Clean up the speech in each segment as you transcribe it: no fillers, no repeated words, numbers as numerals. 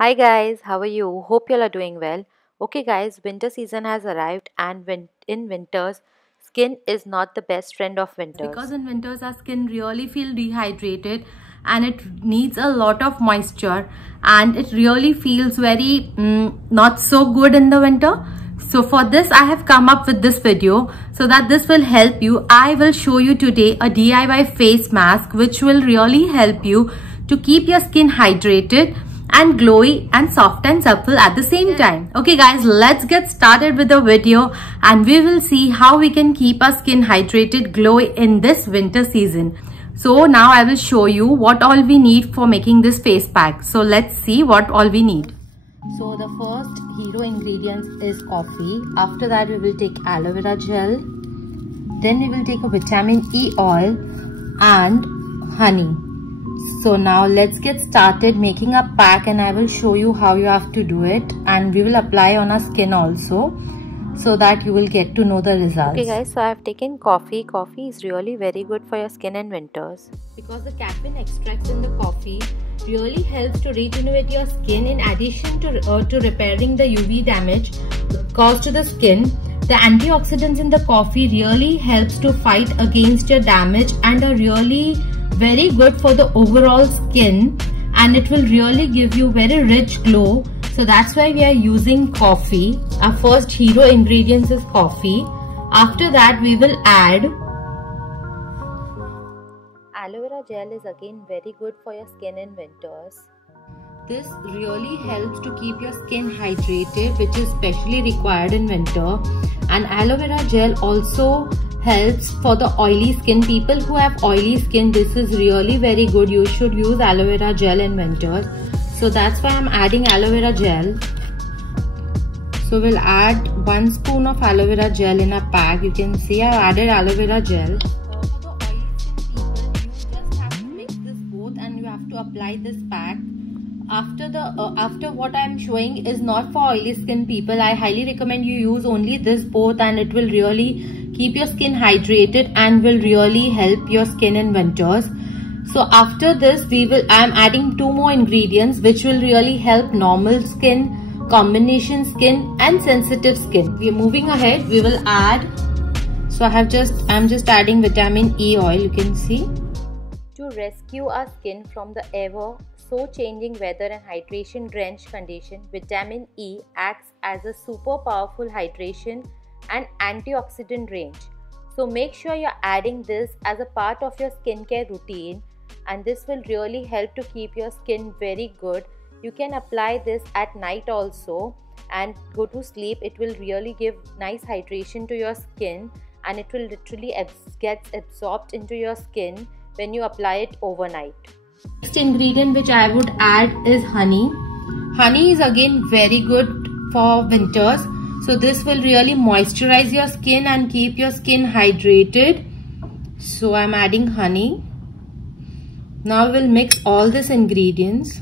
Hi guys, how are you? Hope you all are doing well. Okay guys, winter season has arrived and in winters, skin is not the best friend of winters. Because in winters our skin really feel dehydrated and it needs a lot of moisture and it really feels very not so good in the winter. So for this I have come up with this video so that this will help you. I will show you today a DIY face mask which will really help you to keep your skin hydrated and glowy and soft and supple at the same time. Okay guys, let's get started with the video and we will see how we can keep our skin hydrated, glowy in this winter season. So now I will show you what all we need for making this face pack. So let's see what all we need. So the first hero ingredient is coffee. After that we will take aloe vera gel. Then we will take a vitamin E oil and honey. So now let's get started making a pack and I will show you how you have to do it, and we will apply on our skin also so that you will get to know the results. Okay guys, so I have taken coffee. Coffee is really very good for your skin in winters. Because the caffeine extracts in the coffee really helps to regenerate your skin in addition to repairing the UV damage caused to the skin. The antioxidants in the coffee really helps to fight against your damage and are really very good for the overall skin, and it will really give you very rich glow. So that's why we are using coffee. Our first hero ingredients is coffee. After that we will add aloe vera gel is again very good for your skin in winters. This really helps to keep your skin hydrated, which is especially required in winter. And aloe vera gel also helps for the oily skin. People who have oily skin, this is really very good. You should use aloe vera gel in winter. So that's why I'm adding aloe vera gel. So we'll add 1 spoon of aloe vera gel in a pack. You can see I've added aloe vera gel. For the oily skin people, you just have to mix this both and you have to apply this pack. After what I am showing is not for oily skin people. I highly recommend you use only this both, and it will really keep your skin hydrated and will really help your skin in winters. So after this I am adding 2 more ingredients which will really help normal skin, combination skin and sensitive skin. We are moving ahead. We will add, so I'm just adding vitamin E oil, you can see. To rescue our skin from the ever so changing weather and hydration drenched condition, vitamin E acts as a super powerful hydration and antioxidant range. So make sure you're adding this as a part of your skincare routine, and this will really help to keep your skin very good. You can apply this at night also and go to sleep. It will really give nice hydration to your skin, and it will literally get absorbed into your skin when you apply it overnight. Next ingredient which I would add is honey. Honey is again very good for winters. So this will really moisturize your skin and keep your skin hydrated. So I'm adding honey. Now we'll mix all these ingredients.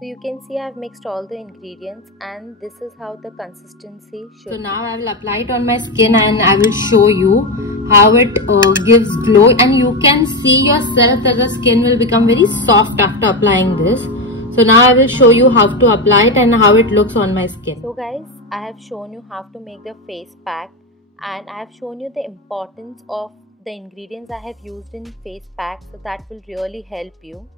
So you can see I've mixed all the ingredients and this is how the consistency should be. So now I will apply it on my skin and I will show you how it gives glow, and you can see yourself that the skin will become very soft after applying this. So now I will show you how to apply it and how it looks on my skin. So guys, I have shown you how to make the face pack, and I have shown you the importance of the ingredients I have used in face pack, so that will really help you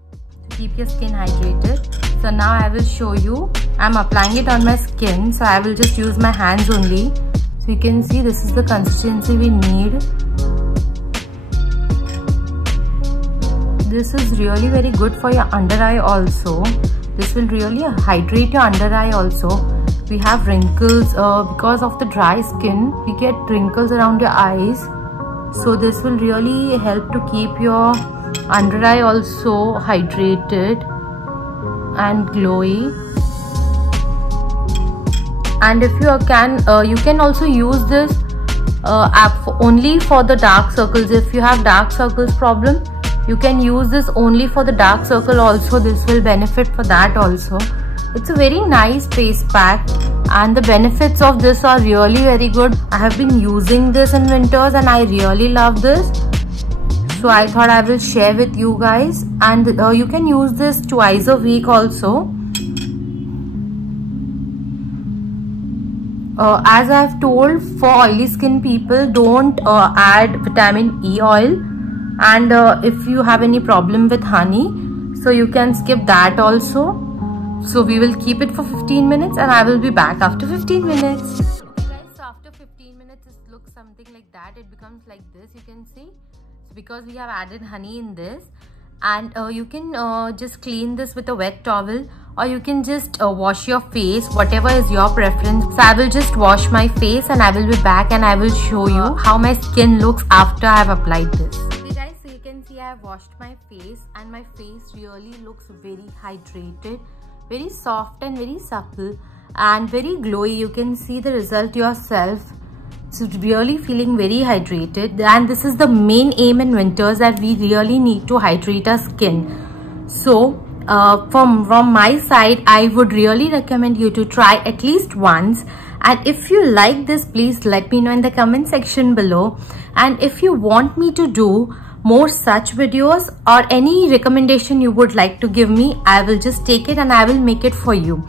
to keep your skin hydrated. So now I will show you. I'm applying it on my skin, so I will just use my hands only. So you can see this is the consistency we need. This is really very good for your under eye also. This will really hydrate your under eye also. We have wrinkles because of the dry skin. We get wrinkles around your eyes. So this will really help to keep your under eye also hydrated and glowy. And if you can also use this app only for the dark circles. If you have dark circles problem, you can use this only for the dark circle also. This will benefit for that also. It's a very nice face pack and the benefits of this are really very good. I have been using this in winters and I really love this. So I thought I will share with you guys, and you can use this twice a week also. as I have told, for oily skin people, don't add vitamin E oil, and if you have any problem with honey, so you can skip that also. So we will keep it for 15 minutes and I will be back after 15 minutes. Okay guys, so after 15 minutes it looks something like that. It becomes like this, you can see. So because we have added honey in this, and you can just clean this with a wet towel, or you can just wash your face, whatever is your preference. So I will just wash my face and I will be back and I will show you how my skin looks after I have applied this. Okay guys, so you can see I have washed my face and my face really looks very hydrated, very soft and very supple and very glowy. You can see the result yourself. So really feeling very hydrated, and this is the main aim in winters, that we really need to hydrate our skin. So from my side, I would really recommend you to try at least once. And if you like this, please let me know in the comment section below. And if you want me to do more such videos or any recommendation you would like to give me, I will just take it and I will make it for you.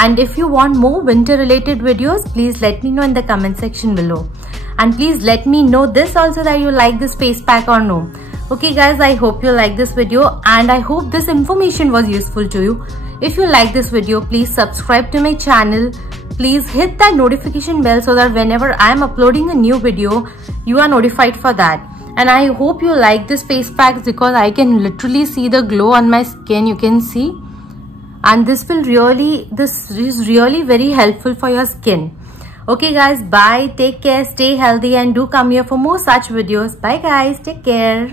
And if you want more winter related videos, please let me know in the comment section below. And please let me know this also, that you like this face pack or no. Okay guys, I hope you like this video and I hope this information was useful to you. If you like this video, please subscribe to my channel. Please hit that notification bell so that whenever I am uploading a new video, you are notified for that. And I hope you like this face pack, because I can literally see the glow on my skin, you can see. And this is really very helpful for your skin. Okay guys, bye, take care, stay healthy, and do come here for more such videos. Bye guys, take care.